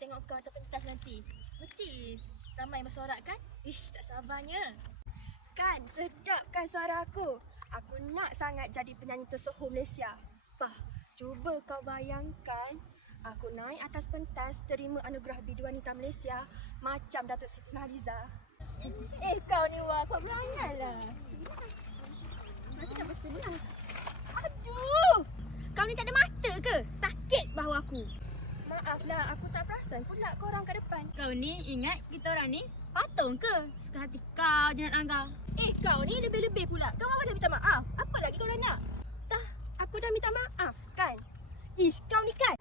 tengok kau atas pentas nanti. Mesti ramai bersorak kan? Ish, tak sabarnya. Kan, sedap kan suara aku. Aku nak sangat jadi penyanyi tersohor Malaysia. Bah, cuba kau bayangkan. Aku naik atas pentas terima anugerah biduan wanita Malaysia macam Datuk Siti Nurhaliza. Eh, kau ni wah, kau berangan lah. Tak lah. Aduh! Kau ni tak ada mata ke? Sakit bahu aku. Maaflah, aku tak perasan pula korang kat depan. Kau ni ingat kita orang ni patung ke? Suka hati kau je nak. Eh, kau ni lebih-lebih pula. Kau awak dah minta maaf. Apa lagi kau dah nak? Dah, aku dah minta maaf kan? Ish, kau ni kan?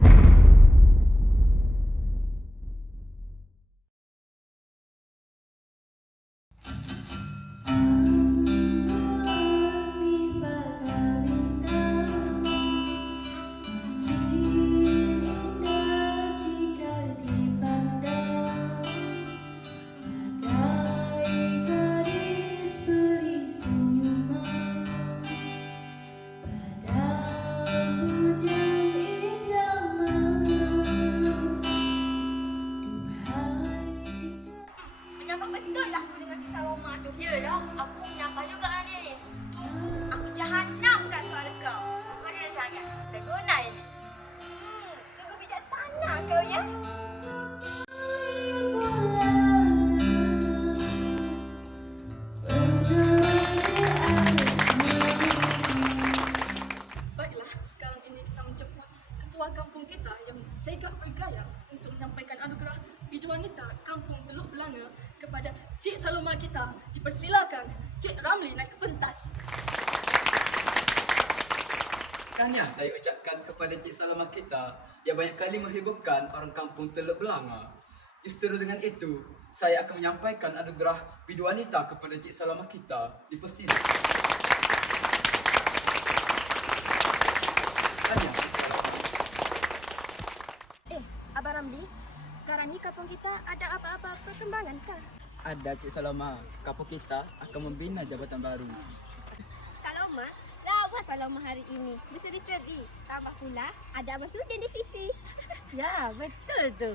Wanita kampung Teluk Belanga kepada Cik Saloma kita. Dipersilakan Cik Ramli naik ke pentas. Tahniah saya ucapkan kepada Cik Salama kita yang banyak kali menghiburkan orang kampung Teluk Belanga. Justru dengan itu, saya akan menyampaikan anugerah bidu wanita kepada Cik Salama kita di Persilakan. Eh, Abang Ramli, sekarang ni kampung kita ada apa-apa perkembangan kah? Ada Cik Salama, kampung kita akan membina jabatan baru. Saloma, lawa Saloma hari ini. Berseri-seri. Tambah pula, ada Abang Sudin di sisi. Ya, betul tu.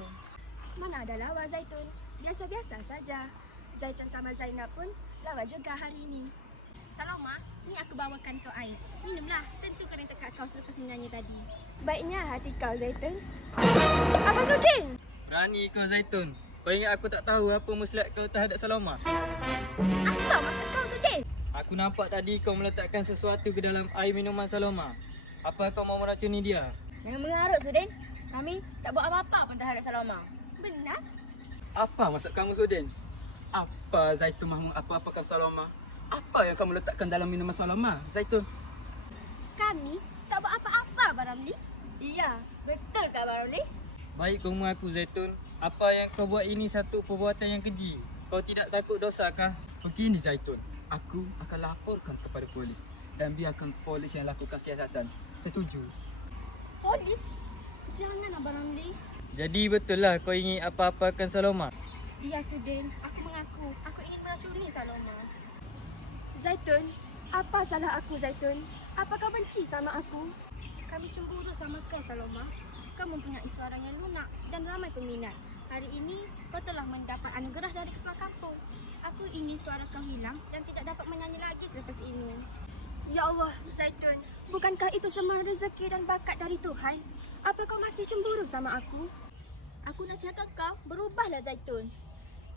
Mana ada lawa Zaitun? Biasa-biasa saja. Zaitun sama Zainab pun lawa juga hari ini. Saloma, ni aku bawakan kau air. Minumlah. Tentu kau yang tekak kau selepas menyanyi tadi. Baiknya hati kau Zaitun. Abang Sudin! Berani kau Zaitun. Kau ingat aku tak tahu apa muslihat kau terhadap Saloma? Apa maksud kau Sudin? Aku nampak tadi kau meletakkan sesuatu ke dalam air minuman Saloma. Apa kau mau meracuni dia? Jangan mengarut Sudin. Kami tak buat apa-apa pun terhadap Saloma. Benar? Apa maksud kamu Sudin? Apa Zaitun mahu apa-apakan Salama? Apa yang kamu letakkan dalam minuman Salama, Zaitun? Kami tak buat apa-apa Abang Ramli. Iya, betul tak Abang Ramli? Baik kau mengaku Zaitun. Apa yang kau buat ini satu perbuatan yang keji. Kau tidak takut dosa kah? Begini Zaitun, aku akan laporkan kepada polis dan biarkan polis yang lakukan siasatan. Setuju? Polis? Jangan Abang Ramli. Jadi betul lah kau ingin apa-apakan Saloma? Ya Sudin, aku mengaku. Aku ingin meracuni Saloma. Zaitun, apa salah aku Zaitun? Apa kau benci sama aku? Kami cemburu sama kau Saloma. Kau mempunyai suara yang lunak dan ramai peminat. Hari ini kau telah mendapat anugerah dari kepala kampung. Aku ingin suara kau hilang dan tidak dapat menyanyi lagi selepas ini. Ya Allah, Zaitun, bukankah itu semua rezeki dan bakat dari Tuhan? Apa kau masih cemburu sama aku? Aku nasihatkan kau, berubahlah Zaitun.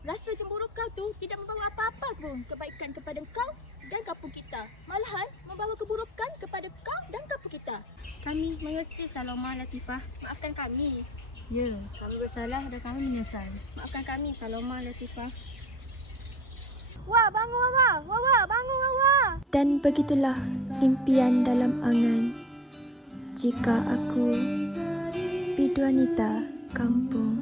Rasa cemburu kau tu tidak membawa apa-apa pun kebaikan kepada kau dan kampung kita. Malahan membawa keburukan kepada kau dan kampung kita. Kami mengerti Saloma Latifah. Maafkan kami. Ya, kami bersalah dan kami menyesal. Maafkan kami Saloma Latifah. Wah, bangun Wawa! Wawa, bangun Wawa! Dan begitulah impian dalam angan. Jika aku biduanita kampung